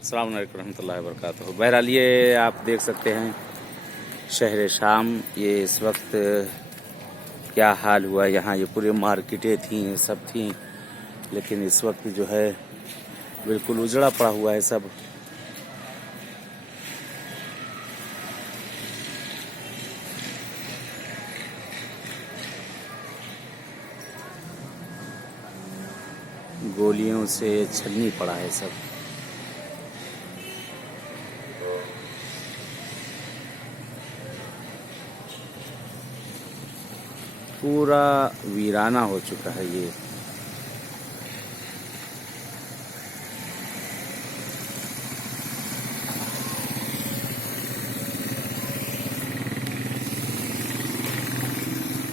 अस्सलाम वालेकुम रहमतुल्लाहि व बरकातुहू। बहरहाल ये आप देख सकते हैं शहर शाम। ये इस वक्त क्या हाल हुआ यहाँ, ये पूरी मार्केटें थी, सब थी, लेकिन इस वक्त जो है बिल्कुल उजड़ा पड़ा हुआ है सब। गोलियों से छलनी पड़ा है सब। पूरा वीराना हो चुका है ये।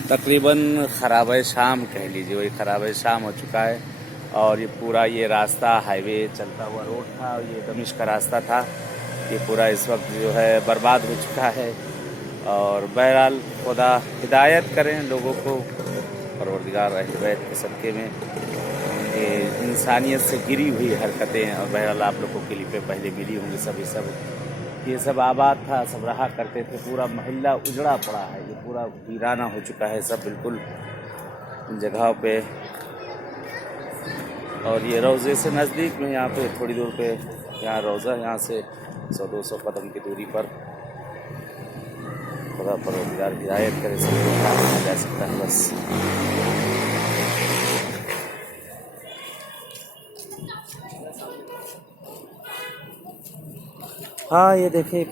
तकरीबन खराब शाम कह लीजिए, वही खराब शाम हो चुका है। और ये पूरा ये रास्ता हाईवे चलता हुआ रोड था, ये दमिश्क का रास्ता था, ये पूरा इस वक्त जो है बर्बाद हो चुका है। और बहरहाल खुदा हिदायत करें लोगों को, परवरदिगार रहमत के सदक़े में। ये इंसानियत से गिरी हुई हरकतें, और बहरहाल आप लोगों को क्लिपें पहले मिली होंगी सब। ये सब आबाद था, सब रहा करते थे, पूरा मोहल्ला उजड़ा पड़ा है, ये पूरा वीराना हो चुका है सब बिल्कुल इन जगहों पे। और ये रोज़े से नज़दीक में, यहाँ पे थोड़ी दूर पे यहाँ रोज़ा, यहाँ से 100-200 कदम की दूरी पर। खुदा परवरदिगार हिदायत करे, सब कहा जा सकता है बस। हाँ ये देखिए ये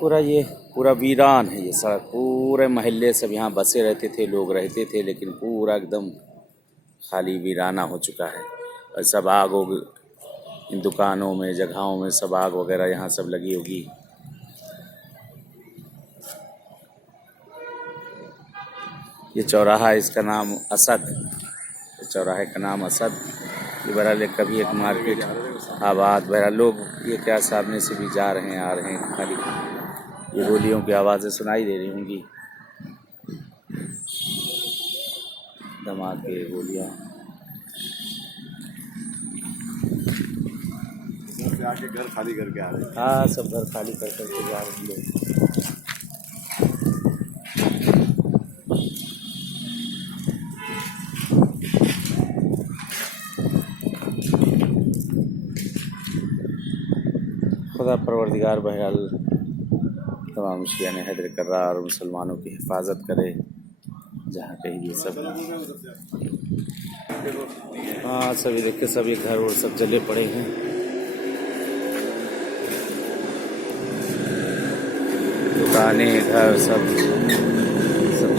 पूरा वीरान है ये सड़क। पूरे मोहल्ले सब यहाँ बसे रहते थे, लोग रहते थे, लेकिन पूरा एकदम खाली वीराना हो चुका है। और सब आग होगी इन दुकानों में, जगहों में, सब आग वगैरह यहाँ सब लगी होगी। ये चौराहा, इसका नाम असद, चौराहे का नाम असद। ये बहरहाल कभी एक मार्केट आबाद, बहरहाल लोग ये क्या सामने से भी जा रहे हैं, आ रहे हैं, खाली ये गोलियों की आवाज़ें सुनाई दे रही होंगी, धमाके, गोलियाँ। आके घर खाली करके आ रहे हैं। हाँ सब घर खाली कर करके जा रहे हैं लोग। खुदा परवरदिगार बहरहाल तमाम शियाने हैदर कर्रा और मुसलमानों की हिफाजत करे जहाँ कहीं ये सब। हाँ सभी देखिए, सभी घर और सब जले पड़े हैं। दुकानें, घर सब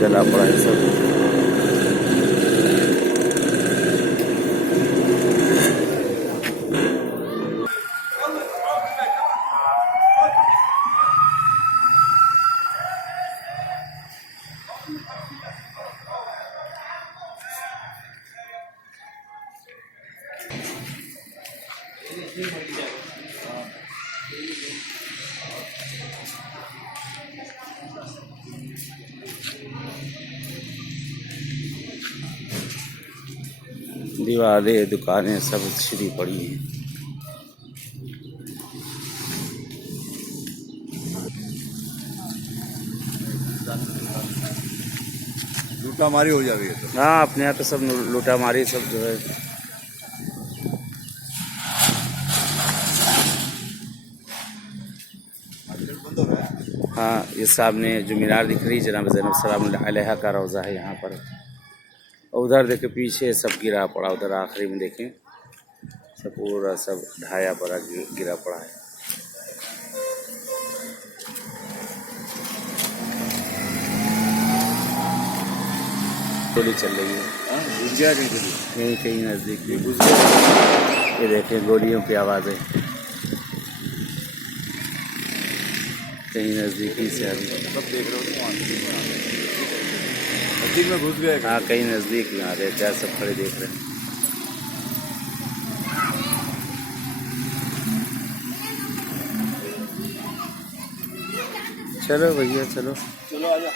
जला पड़ा है सब। दीवारें, दुकानें सब छिदी पड़ी हैं। लूटा मारी हो जा रही है तो। हाँ अपने यहाँ तो सब लूटा मारी सब जो है। हाँ ये सामने जो मीनार दिख रही है, जनाब ज़ैनब सलाम अलैहा का रोज़ा है यहाँ पर। उधर देखे पीछे सब गिरा पड़ा, उधर आखिरी में देखें सब पूरा सब ढाया पड़ा, गिरा पड़ा है। गोली चल रही है यहीं कहीं नज़दीक में, ये देखें गोलियों की आवाज़ें कहीं नज़दीकी से अभी सब देख रहे हो नजदीक में घुस गए। हाँ कहीं नज़दीक में आ रहे, क्या सब खड़े देख रहे हैं। चलो भैया चलो चलो आजा।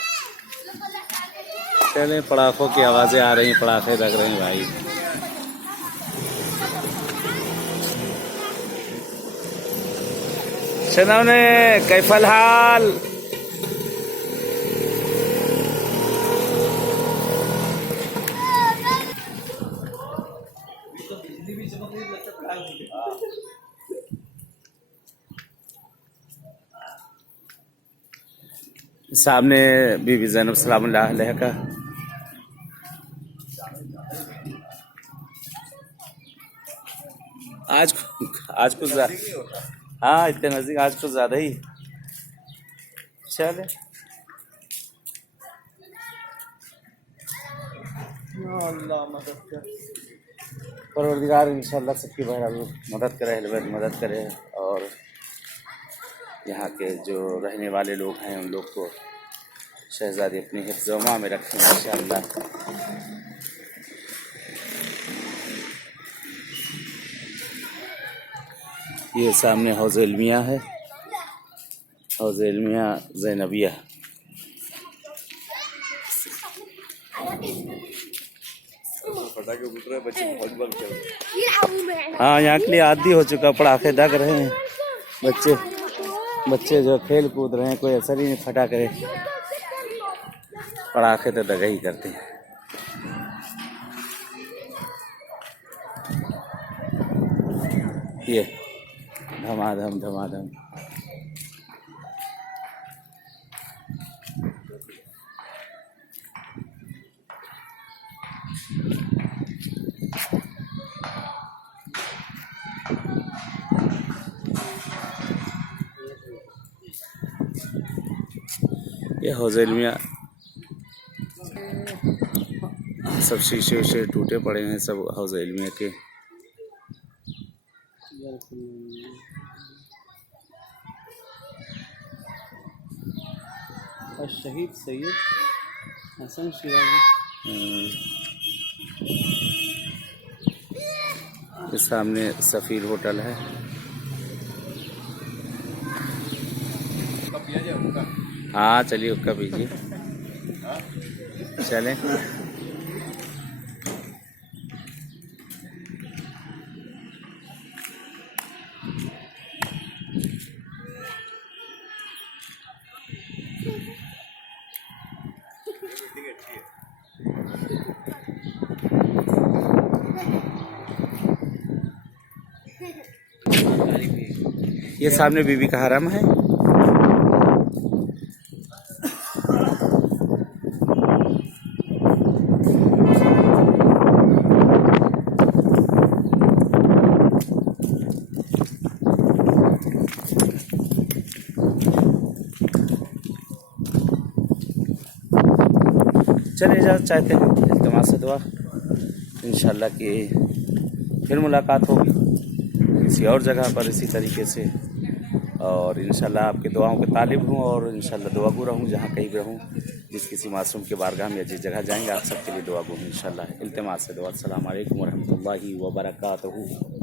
चलें, पटाखों की आवाज़ें आ रही हैं, पटाखे लग रहे हैं भाई। शनौने कैफल हाल। सामने बीबी ज़ैनब सलामुल्लाह अलैहा का आज कुछ हाँ इतने नज़दीक आज कुछ ज़्यादा ही चले। अल्लाह मदद कर, परवरदिगार इंशाल्लाह सबकी बहरहाल मदद करे, मदद करे और यहाँ के जो रहने वाले लोग हैं उन लोग को शहज़ादी अपनी हिफ्ज़-ओ-मा में रखें इंशाल्लाह। ये सामने हौज़ इल्मिया है, हौज़ इल्मिया ज़ैनबिया। पटाखे फूट रहे, बच्चे वॉलीबॉल खेल रहे। हाँ यहाँ के लिए आदी हो चुका, पटाखे दग रहे हैं बच्चे जो खेल कूद रहे हैं, कोई असर ही नहीं फटाखे, पटाखे तो दगा ही करते हैं। ये धमाधम धमाधम ये हौज़ इल्मिया सब शीशे उशे टूटे पड़े हैं सब हौज़ इल्मिया के। शहीद सैयद हसन शिराजी। ये सामने सफ़ीर होटल है। हाँ चलिए उसका पीजिए, चलें। ये सामने बीबी का हरम है। चले इजाज़त चाहते हैं, इल्तिमास दुआ इंशाल्लाह कि फिर मुलाकात होगी किसी और जगह पर इसी तरीके से, और इंशाल्लाह आपके दुआओं के तालिब हूँ और इंशाल्लाह दुआगो रहूँ जहाँ कहीं भी रहूँ। जिस किसी मासूम के बारगाह में या जिस जगह जाएंगे आप सबके लिए दुआगो हूँ इंशाल्लाह। इल्तिमास दुआ। अस्सलामु अलैकुम व रहमतुल्लाहि व बरकातहू।